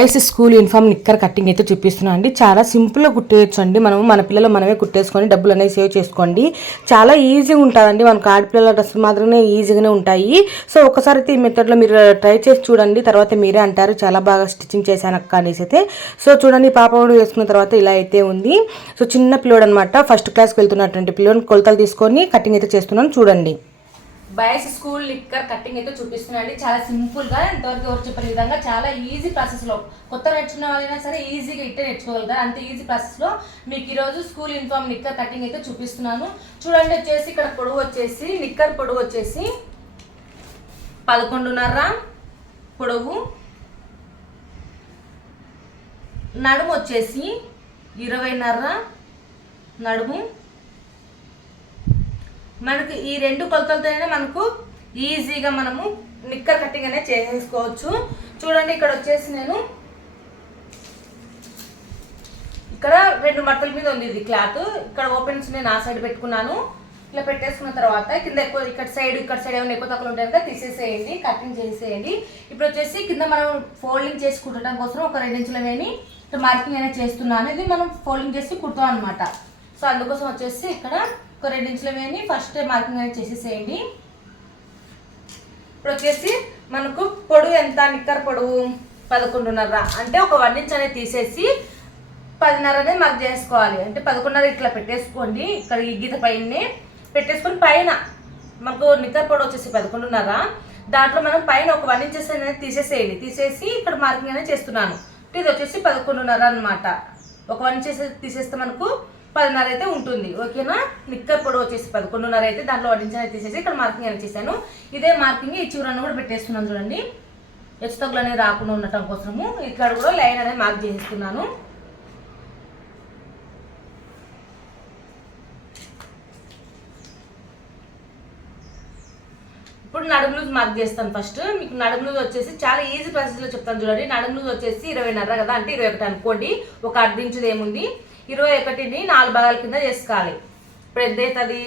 Ice school uniform knicker cutting అయితే చూపిస్తున్నాను అండి. చాలా సింపుల్గా కుట్టేయచ్చు అండి మనం మన పిల్లలు మనమే కుట్టేసుకొని డబ్బులు అనేవి సేవ్ చేసుకోండి. చాలా ఈజీగా ఉంటుందండి. మనకు ఆడపిల్లల డ్రెస్ మాత్రమే ఈజీగానే ఉంటాయి. సో ఒకసారి అయితే ఈ మెథడ్లో మీరు ట్రై చేసి చూడండి. తర్వాత మీరే అంటారు. చాలా బాగా స్టిచ్చింగ్ చేశాను అక్క అనేసి అయితే. సో చూడండి పాప కూడా వేసుకున్న తర్వాత ఇలా అయితే ఉంది. సో చిన్న పిల్లోడు అనమాట ఫస్ట్ క్లాస్కి వెళ్తున్నటువంటి పిల్లోని కొలతలు తీసుకొని కటింగ్ అయితే చేస్తున్నాను. చూడండి. బయస్ స్కూల్ లిక్కర్ కటింగ్ అయితే చూపిస్తున్నాండి చాలా సింపుల్గా ఇంతవరకు ఎవరు చెప్పిన విధంగా చాలా ఈజీ ప్రాసెస్లో కొత్త నేర్చుకున్న వాళ్ళైనా సరే ఈజీగా ఇట్టే నేర్చుకోగలుగుతారు. అంత ఈజీ ప్రాసెస్లో మీకు ఈరోజు స్కూల్ యూనిఫామ్ నిక్కర్ కటింగ్ అయితే చూపిస్తున్నాను. చూడండి వచ్చేసి ఇక్కడ పొడవు వచ్చేసి నిక్కర్ పొడవు వచ్చేసి పదకొండున్నర పొడవు. నడుము వచ్చేసి ఇరవైన్నర నడుము. మనకు ఈ రెండు కొలతలతోనే మనకు ఈజీగా మనము నిక్కర్ కటింగ్ అనేది చేసేసుకోవచ్చు. చూడండి ఇక్కడ వచ్చేసి నేను ఇక్కడ రెండు మట్టల మీద ఉంది ఇది క్లాత్. ఇక్కడ ఓపెన్స్ నేను ఆ సైడ్ పెట్టుకున్నాను. ఇట్లా పెట్టేసుకున్న తర్వాత కింద ఎక్కువ ఇక్కడ సైడ్ ఇక్కడ సైడ్ ఏమైనా ఎక్కువ తక్కువ ఉంటాయి కదా తీసేసేయండి కటింగ్ చేసేయండి. ఇప్పుడు వచ్చేసి కింద మనం ఫోల్డింగ్ చేసి కుట్టడం కోసం ఒక రెండు ఇంచుల వేని ఇక్కడ మార్కింగ్ అనేది చేస్తున్నాను. ఇది మనం ఫోల్డింగ్ చేసి కుడతాం అనమాట సో అందుకోసం వచ్చేసి ఇక్కడ ఒక రెండు ఇంచుల వేని ఫస్ట్ మార్కింగ్ అనేది చేసేసేయండి. ఇప్పుడు వచ్చేసి మనకు పొడవు ఎంత? నిక్కర్ పొడవు పదకొండున్నర. అంటే ఒక వన్ ఇంచ్ అనేది తీసేసి పదిన్నర అనేది మాకు చేసుకోవాలి. అంటే పదకొండున్నర ఇట్లా పెట్టేసుకోండి. ఇక్కడ ఈ గీత పైన పెట్టేసుకొని పైన మనకు నిక్కర్ పొడవు వచ్చేసి పదకొండున్నర. దాంట్లో మనం పైన ఒక వన్ ఇంచెస్ అనేది తీసేసేయండి. తీసేసి ఇక్కడ మార్కింగ్ అనేది చేస్తున్నాను. ఇది వచ్చేసి పదకొండున్నర అనమాట ఒక వన్ ఇంచెస్ తీసేస్తే మనకు పదిన్నర అయితే ఉంటుంది ఓకేనా? నిక్కర్ పొడవు వచ్చేసి పదకొండున్నర అయితే దాంట్లో వడ్డించిన తీసేసి ఇక్కడ మార్కింగ్ అనేది చేశాను. ఇదే మార్కింగ్ ఈ చివరನ್ನು కూడా పెట్టేస్తున్నాను చూడండి. హెచ్చుతగ్గులు అనేది రాకుండా ఉండటం కోసము ఇక్కడ కూడా లైన్ అనేది మార్క్ చేసేస్తున్నాను. ఇప్పుడు నడుము లూజ్ మార్క్ చేస్తాను ఫస్ట్. మీకు నడుము లూజ్ వచ్చేసి చాలా ఈజీ ప్రాసెస్లో చెప్తాను చూడండి. నడుము లూజ్ వచ్చేసి ఇరవైన్నర కదా అంటే ఇరవై ఒకటి అనుకోండి. ఒక అర్ధించుది ఏముంది? ఇరవై ఒకటిని నాలుగు భాగాల కింద చేసుకోవాలి. ఇప్పుడు ఎంత అవుతుంది?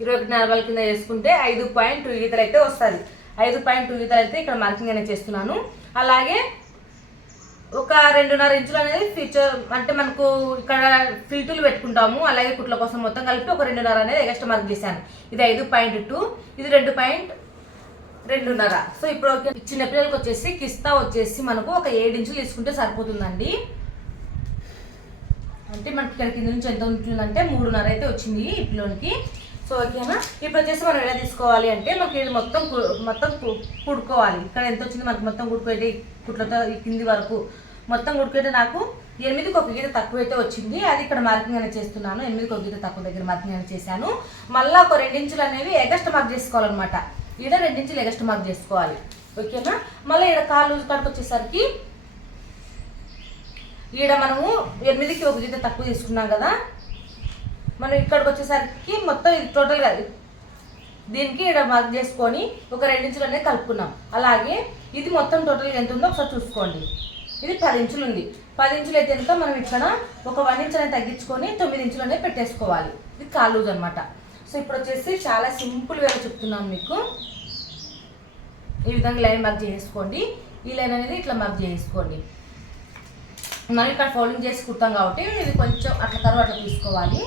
ఇరవై ఒకటి నాలుగు భాగాల కింద చేసుకుంటే ఐదు పాయింట్ టూ ఈతలు అయితే వస్తుంది. ఐదు పాయింట్ టూ ఈతలు అయితే ఇక్కడ మార్కింగ్ అనేది చేస్తున్నాను. అలాగే ఒక రెండున్నర ఇంచులు అనేది ఫీచర్ అంటే మనకు ఇక్కడ ఫిల్టర్లు పెట్టుకుంటాము. అలాగే కుట్ల కోసం మొత్తం కలిపి ఒక రెండున్నర అనేది ఎక్స్ట్రా మార్క్ చేశాను. ఇది ఐదు పాయింట్ టూ ఇది రెండు పాయింట్ రెండున్నర. సో ఇప్పుడు చిన్న పిల్లలకి వచ్చేసి కిస్తా వచ్చేసి మనకు ఒక ఏడు ఇంచులు తీసుకుంటే సరిపోతుందండి. అంటే మనకి ఇక్కడ కింద నుంచి ఎంత ఉంటుందంటే మూడున్నర అయితే వచ్చింది ఇప్పులోనికి సో ఓకేనా ఇప్పుడు వచ్చేసి మనం ఎలా తీసుకోవాలి అంటే మనకి ఇది మొత్తం మొత్తం కు- కుడుకోవాలి. ఇక్కడ ఎంత వచ్చింది మనకి మొత్తం కుడుకోయితే కుట్లతో కింది వరకు. మొత్తం కుడుకోయితే నాకు ఎనిమిదికి ఒక గీత తక్కువ అయితే వచ్చింది. అది ఇక్కడ మార్కింగ్ అనేది చేస్తున్నాను. ఎనిమిదికి ఒక గీత తక్కువ దగ్గర మార్కింగ్ అనేది చేశాను. మళ్ళీ ఒక రెండించులు అనేవి ఎగస్ట్ మార్క్ చేసుకోవాలన్నమాట. ఈడ రెండించులు ఎగస్ట్ మార్క్ చేసుకోవాలి. ఓకేనా మళ్ళీ ఇక్కడ కాలు కాడికి వచ్చేసరికి ఈడ మనము ఎనిమిదికి ఒక గీత తక్కువ తీసుకున్నాం కదా మనం ఇక్కడికి వచ్చేసరికి మొత్తం ఇది టోటల్గా దీనికి ఇక్కడ మార్క్ చేసుకొని ఒక రెండించులు అనేది కలుపుకున్నాం. అలాగే ఇది మొత్తం టోటల్గా ఎంత ఉందో ఒకసారి చూసుకోండి. ఇది పది ఇంచులు ఉంది. పది ఇంచులు అయితే ఎంత? మనం ఇక్కడ ఒక వన్ ఇంచ్ అనేది తగ్గించుకొని తొమ్మిది ఇంచులు అనేది పెట్టేసుకోవాలి. ఇది కాలూజ్ అనమాట సో ఇప్పుడు వచ్చేసి చాలా సింపుల్ వేలో చెప్తున్నాను మీకు. ఈ విధంగా లైన్ మార్క్ చేసుకోండి. ఈ లైన్ అనేది ఇట్లా మార్క్ చేసుకోండి. మనం ఇక్కడ ఫోల్డింగ్ చేసి కుడతాం కాబట్టి ఇది కొంచెం అట్లా కరువు అట్లా తీసుకోవాలి.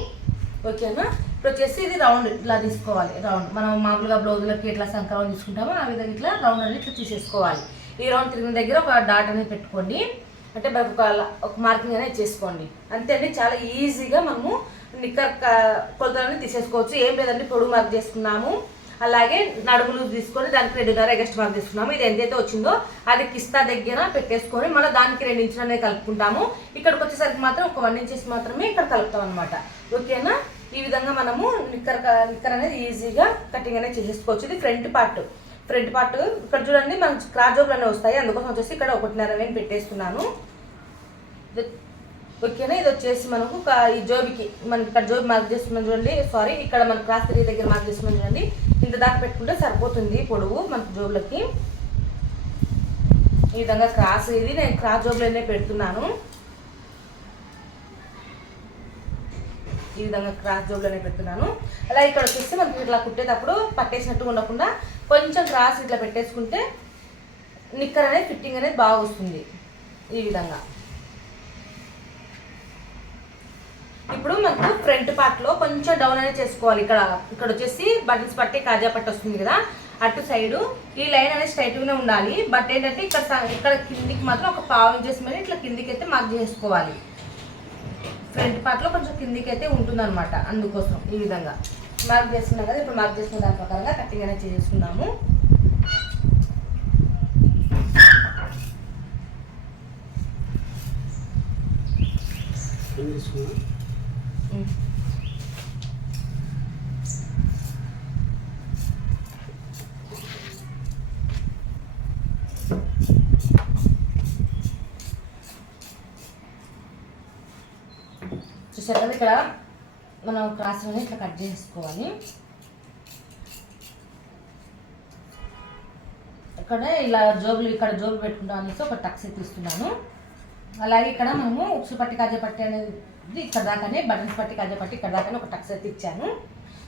ఓకేనా? ఇప్పుడు వచ్చేసి ఇది రౌండ్ ఇట్లా తీసుకోవాలి. రౌండ్ మనం మామూలుగా బ్లౌజులకి ఎట్లా సంక్రమం తీసుకుంటామో ఆ విధంగా ఇట్లా రౌండ్ అనేది ఇట్లా తీసేసుకోవాలి. ఈ రౌండ్ తిరిగిన దగ్గర ఒక డాట్ అనేది పెట్టుకోండి. అంటే మనకు ఒక ఒక మార్కింగ్ అనేది చేసుకోండి అంతే అండి చాలా ఈజీగా మనము నిక్కర్ క- తీసేసుకోవచ్చు. ఏం లేదండి పొడుగు మార్క్ చేసుకున్నాము. అలాగే నడుములు తీసుకొని దానికి రెండున్నర ఎగస్ట్ మార్క్ తీసుకున్నాము. ఇది ఎంతైతే వచ్చిందో అది కిస్తా దగ్గర పెట్టేసుకొని మళ్ళీ దానికి రెండు ఇంచులు అనేది కలుపుకుంటాము. ఇక్కడికి వచ్చేసరికి మాత్రం ఒక వన్ ఇంచెస్ మాత్రమే ఇక్కడ కలుపుతాం అనమాట ఓకేనా? ఈ విధంగా మనము నిక్కర్ క- నిక్కర్ అనేది ఈజీగా కటింగ్ అనేది చేసేసుకోవచ్చు. ఇది ఫ్రంట్ పార్ట్. ఫ్రంట్ పార్ట్ ఇక్కడ చూడండి మనకు క్రాజోబ్లు అనేవి వస్తాయి. అందుకోసం వచ్చేసి ఇక్కడ ఒకటిన్నర వేలు పెట్టేస్తున్నాను. ఓకేనా? ఇది వచ్చేసి మనకు ఒక ఈ జోబికి మనకి ఇక్కడ జోబి మార్క్ చేస్తున్నాం చూడండి. సారీ ఇక్కడ మన క్రాస్ త్రీ దగ్గర మార్క్ చేస్తున్నాం చూడండి. ఇంత దాకా పెట్టుకుంటే సరిపోతుంది పొడవు మనకు జోబులకి. ఈ విధంగా క్రాస్ ఇది నేను క్రాస్ జోబులోనే పెడుతున్నాను. ఈ విధంగా క్రాస్ జోబ్లోనే పెడుతున్నాను. అలా ఇక్కడ వచ్చేసి మనకి ఇట్లా కుట్టేటప్పుడు పట్టేసినట్టు ఉండకుండా కొంచెం క్రాస్ ఇట్లా పెట్టేసుకుంటే నిక్కర్ అనేది ఫిట్టింగ్ అనేది బాగా వస్తుంది. ఈ విధంగా. ఇప్పుడు మనకు ఫ్రంట్ పార్ట్లో కొంచెం డౌన్ అనేది చేసుకోవాలి. ఇక్కడ ఇక్కడ వచ్చేసి బటన్స్ పట్టి కాజా పట్టి వస్తుంది కదా అటు సైడు ఈ లైన్ అనేది స్ట్రైట్గానే ఉండాలి. బట్ ఏంటంటే ఇక్కడ ఇక్కడ కిందికి మాత్రం ఒక పావు ఇంచెస్ మీద ఇట్లా కిందికి అయితే మార్క్ చేసుకోవాలి ఫ్రంట్ పార్ట్లో కొంచెం కిందికి అయితే ఉంటుంది అనమాట అందుకోసం ఈ విధంగా. మార్క్ చేసుకున్నాం కదా ఇప్పుడు మార్క్ చేసుకున్న దాని ప్రకారంగా కటింగ్ అనేది చేసుకున్నాము ఏం చూసారు కదా ఇక్కడ మనం క్రాస్ ఇట్లా కట్ చేసుకోవాలి. ఇక్కడ ఇలా జోబులు ఇక్కడ జోబులు పెట్టుకుంటాం అనేసి ఒక టక్స్ తీసుకున్నాను అలాగే ఇక్కడ మనము ఉక్సు పట్టి కాజే పట్టి అనేది ఇక్కడ దాకానే బటన్స్ పట్టి కాజా పట్టి ఇక్కడ దాకానే ఒక టక్స్ అయితే ఇచ్చాను.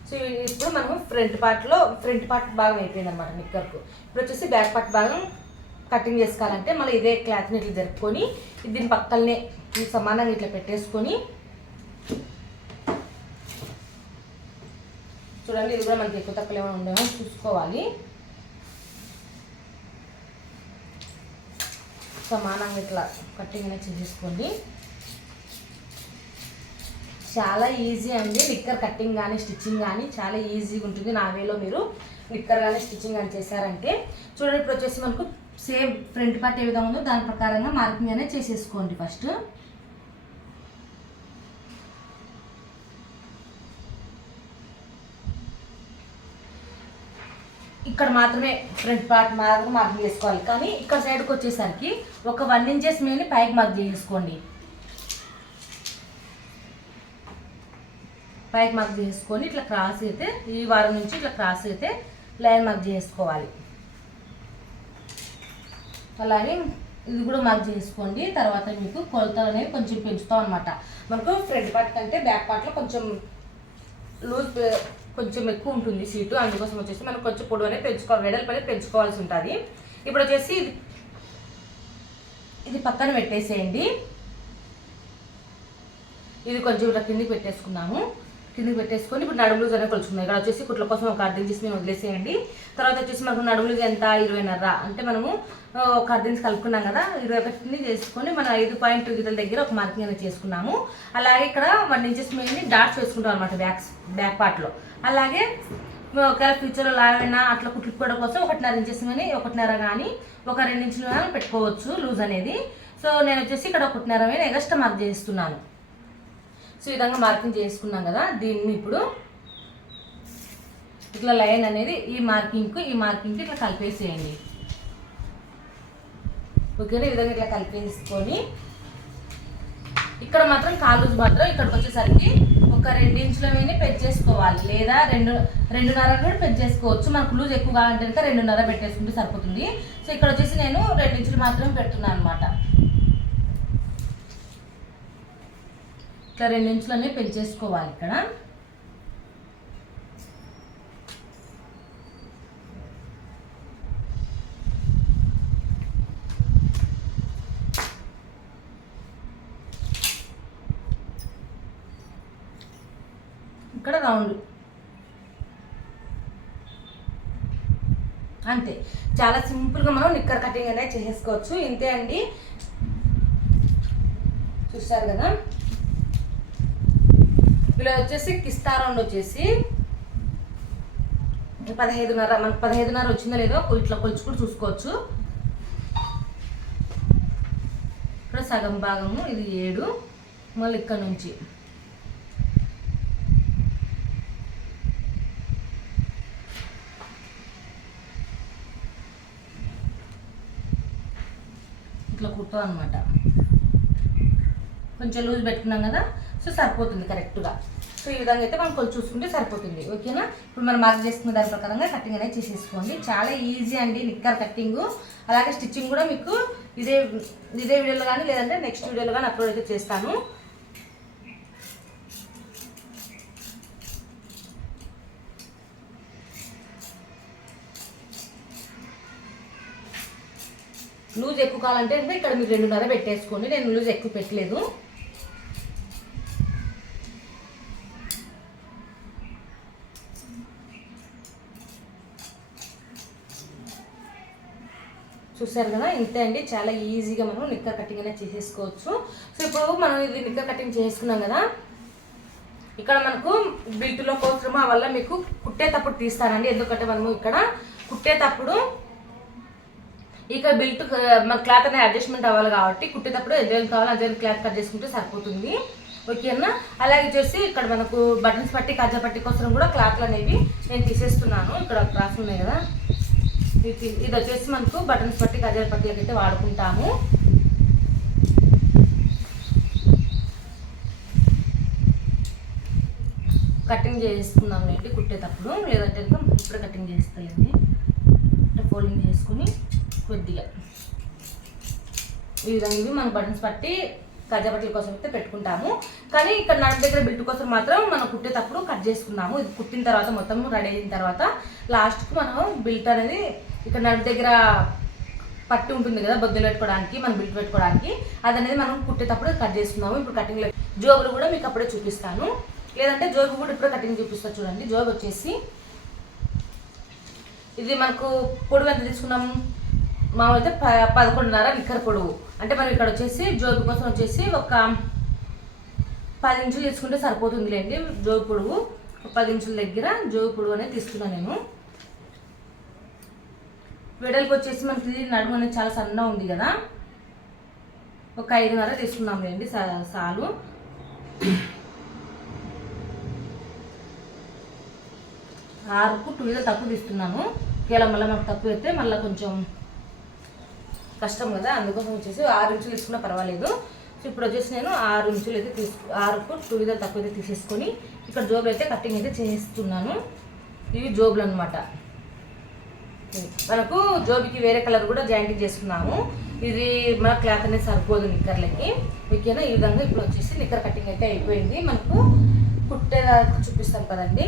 సో ఇప్పుడు మనము ఫ్రంట్ పార్ట్లో ఫ్రంట్ పార్ట్ భాగం అయిపోయింది అనమాట నిక్కర్కు ఇప్పుడు వచ్చేసి బ్యాక్ పార్ట్ భాగం కటింగ్ చేసుకోవాలంటే మళ్ళీ ఇదే క్లాత్ని ఇట్లా జరుపుకొని దీని పక్కలనే సమానంగా ఇట్లా పెట్టేసుకొని చూడండి ఇది కూడా మనకి ఎక్కువ తక్కువ ఏమైనా ఉండేమో చూసుకోవాలి. సమానంగా ఇట్లా కటింగ్ అనేది చేసేసుకోండి చాలా ఈజీ అండి. నిక్కర్ కటింగ్ కానీ స్టిచ్చింగ్ కానీ చాలా ఈజీగా ఉంటుంది. నా వేలో మీరు నిక్కర్ కానీ స్టిచ్చింగ్ కానీ చేశారంటే చూడండి ఇప్పుడు వచ్చేసి మనకు సేమ్ ఫ్రంట్ పార్ట్ ఏ విధంగా ఉందో దాని ప్రకారంగా మార్కింగ్ అనేది చేసేసుకోండి ఫస్ట్ ఇక్కడ మాత్రమే ఫ్రంట్ పార్ట్ మాత్రం మార్క్ చేసుకోవాలి. కానీ ఇక్కడ సైడ్కి వచ్చేసరికి ఒక వన్ ఇంచెస్ మీద పైకి మార్క్ చేసుకోండి పైకి మార్క్ చేసుకొని ఇట్లా క్రాస్ అయితే ఈ వారం నుంచి ఇట్లా క్రాస్ అయితే లైన్ మార్క్ చేసుకోవాలి. అలాగే ఇది కూడా మార్క్ చేసుకోండి తర్వాత మీకు కొలతలు అనేవి కొంచెం పెంచుతాం అనమాట మనకు ఫ్రంట్ పార్ట్ కంటే బ్యాక్ పార్ట్లో కొంచెం లూజ్ కొంచెం ఎక్కువ ఉంటుంది సీటు అందుకోసం వచ్చేసి మనం కొంచెం పొడవు అనేది పెంచుకోవాలి వెడల్పు అనేది పెంచుకోవాల్సి ఉంటుంది. ఇప్పుడు వచ్చేసి ఇది- ఇది పక్కన పెట్టేసేయండి. ఇది కొంచెం ఇట్లా కిందికి పెట్టేసుకున్నాము. కిందకి పెట్టేసుకొని ఇప్పుడు నడుము లూజ్ అనేది కొలుచుకున్నాం ఇక్కడ వచ్చేసి కుట్ల కోసం ఒక అర్థం చేసి మేము వదిలేసేయండి. తర్వాత వచ్చేసి మనకు నడుములు ఎంత? ఇరవైన్నర. అంటే మనము ఒక అర్ధం కలుపుకున్నాం కదా ఇరవై ఒకటిని చేసుకొని మన ఐదు పాయింట్ గీతల దగ్గర ఒక మార్కింగ్ అనేది చేసుకున్నాము. అలాగే ఇక్కడ వన్ ఇంచెస్ మేము డాట్స్ వేసుకుంటాం అనమాట బ్యాక్ బ్యాక్ పార్ట్లో అలాగే ఒకవేళ ఫ్యూచర్లో లావైనా అట్లా కుట్టుకోవడం కోసం ఒకటిన్నర ఇంచెస్ కానీ ఒకటిన్నర కానీ ఒక రెండు ఇంచులు కానీ పెట్టుకోవచ్చు లూజ్ అనేది. సో నేను వచ్చేసి ఇక్కడ ఒకటిన్నర మీద ఎగస్ట్రా మార్క్ చేస్తున్నాను. సో ఈ విధంగా మార్కింగ్ చేసుకున్నాం కదా దీన్ని ఇప్పుడు ఇట్లా లైన్ అనేది ఈ మార్కింగ్కు ఈ మార్కింగ్కి ఇట్లా కలిపేసేయండి. ఓకేనా? ఈ విధంగా ఇట్లా కలిపేసుకొని ఇక్కడ మాత్రం కాలుజ్ మాత్రం ఇక్కడికి వచ్చేసరికి ఒక రెండు ఇంచుల మీద పెంచేసుకోవాలి. లేదా రెండు రెండున్నర కూడా పెంచేసుకోవచ్చు. మనకు లూజ్ ఎక్కువ కావాలంటే రెండున్నర పెట్టేసుకుంటే సరిపోతుంది. సో ఇక్కడ వచ్చేసి నేను రెండు ఇంచులు మాత్రమే పెడుతున్నాను అనమాట ఇట్లా రెండు ఇంచులనే పెంచేసుకోవాలి ఇక్కడ. ఇక్కడ రౌండ్. అంతే. చాలా సింపుల్గా మనం నిక్కర్ కటింగ్ అనేది చేసేసుకోవచ్చు ఇంతే అండి. చూస్తారు కదా? ఇలా వచ్చేసి కిస్తా వచ్చేసి. పదహైదున్నర మనకు పదహైదున్నర వచ్చిందో లేదో ఇట్లా కొలుచుకుని చూసుకోవచ్చు. ఇక్కడ సగం భాగము ఇది ఏడు. మళ్ళీ ఇక్కడ నుంచి. ఇట్లా కుట్టాం అనమాట కొంచెం లూజ్ పెట్టుకున్నాం కదా? సో సరిపోతుంది కరెక్ట్గా సో ఈ విధంగా అయితే మనం కొంచెం చూసుకుంటే సరిపోతుంది. ఓకేనా? ఇప్పుడు మనం మార్క్ చేసుకున్న దాని ప్రకారంగా కటింగ్ అనేది చేసేసుకోండి. చాలా ఈజీ అండి నిక్కర్ కటింగ్ అలాగే స్టిచ్చింగ్ కూడా మీకు ఇదే ఇదే వీడియోలో కానీ లేదంటే నెక్స్ట్ వీడియోలో కానీ అప్లోడ్ అయితే చేస్తాను. లూజ్ ఎక్కువ కావాలంటే అంటే ఇక్కడ మీరు రెండున్నర పెట్టేసుకోండి. నేను లూజ్ ఎక్కువ పెట్టలేదు. చూసారు కదా ఇంతే అండి. చాలా ఈజీగా మనం నిక్కర్ కటింగ్ అనేది చేసేసుకోవచ్చు. సో ఇప్పుడు మనం ఇది నిక్కర్ కటింగ్ చేసుకున్నాం కదా. ఇక్కడ మనకు బిల్టులో కోసము ఆ వల్ల మీకు కుట్టేటప్పుడు తీస్తానండి ఎందుకంటే మనము ఇక్కడ కుట్టేటప్పుడు ఇక బిల్ట్ మన క్లాత్ అనేది అడ్జస్ట్మెంట్ అవ్వాలి కాబట్టి కుట్టేటప్పుడు ఎంత కావాలో అదే క్లాత్ కట్ చేసుకుంటే సరిపోతుంది. ఓకేనా? అలాగే చూసి ఇక్కడ మనకు బటన్స్ పట్టి కజ్జా పట్టి కోసం కూడా క్లాత్లు అనేవి నేను తీసేస్తున్నాను. ఇక్కడ క్లాత్ ఉన్నాయి కదా. ఇది ఇది వచ్చేసి మనకు బటన్స్ పట్టి కజ్జా పట్టిలకి అయితే వాడుకుంటాము. కటింగ్ చేసుకున్నాం అండి కుట్టేటప్పుడు. లేదంటే ఇప్పుడు కటింగ్ చేస్తాయండి. అంటే ఫోల్డింగ్ చేసుకుని కొద్దిగా. ఈ విధంగా ఇవి మనం బటన్స్ పట్టి కజాపట్ల కోసం అయితే పెట్టుకుంటాము. కానీ ఇక్కడ నడుము దగ్గర బిల్ట్ కోసం మాత్రం మనం కుట్టేటప్పుడు కట్ చేసుకున్నాము ఇది కుట్టిన తర్వాత మొత్తం రెడీ అయిన తర్వాత లాస్ట్కి మనం బిల్ట్ అనేది ఇక్కడ నడు దగ్గర పట్టి ఉంటుంది కదా బొద్దులు పెట్టుకోవడానికి మనం బిల్ట్ పెట్టుకోవడానికి. అది అనేది మనం కుట్టేటప్పుడు కట్ చేసుకున్నాము ఇప్పుడు కటింగ్ జోబులు కూడా మీకు అప్పుడే చూపిస్తాను. లేదంటే జోబు కూడా ఇప్పుడే కటింగ్ చూపిస్తా చూడండి. జోబు వచ్చేసి ఇది మనకు పొడుగు ఎంత తీసుకున్నాం మామూలు అయితే ప పదకొండున్నర నిక్కర పొడవు. అంటే మనం ఇక్కడ వచ్చేసి జోబు కోసం వచ్చేసి ఒక పది ఇంచులు తీసుకుంటే సరిపోతుందిలేండి జోబు పొడవు. పది ఇంచుల దగ్గర జోబు పొడవు అనేది తీసుకున్నాను నేను. వెడల్పు వచ్చేసి మనకి నడుము అనేది చాలా సన్నగా ఉంది కదా. ఒక ఐదున్నర తీసుకున్నాం లేండి సా- సాలు. ఆరుకు టూ ఇదో తక్కువ తీస్తున్నాను. కేవలం మళ్ళీ మనకు తక్కువ అయితే మళ్ళీ కొంచెం కష్టం కదా అందుకోసం వచ్చేసి ఆరు ఇంచులు తీసుకున్నా పర్వాలేదు. సో ఇప్పుడు వచ్చేసి నేను ఆరు ఇంచులు అయితే తీసుకు ఆరుకు టూ ఇదో తక్కువ అయితే తీసేసుకొని ఇక్కడ జోబులు అయితే కటింగ్ అయితే చేస్తున్నాను. ఇవి జోబులు అనమాట మనకు జోబికి వేరే కలర్ కూడా జాయింటింగ్ చేసుకున్నాము. ఇది మన క్లాత్ అనేది సరిపోదు నిక్కర్లకి. ఓకేనా? ఈ విధంగా ఇప్పుడు వచ్చేసి నిక్కర్ కటింగ్ అయితే అయిపోయింది. మనకు కుట్టేదాకా చూపిస్తాం కదండి.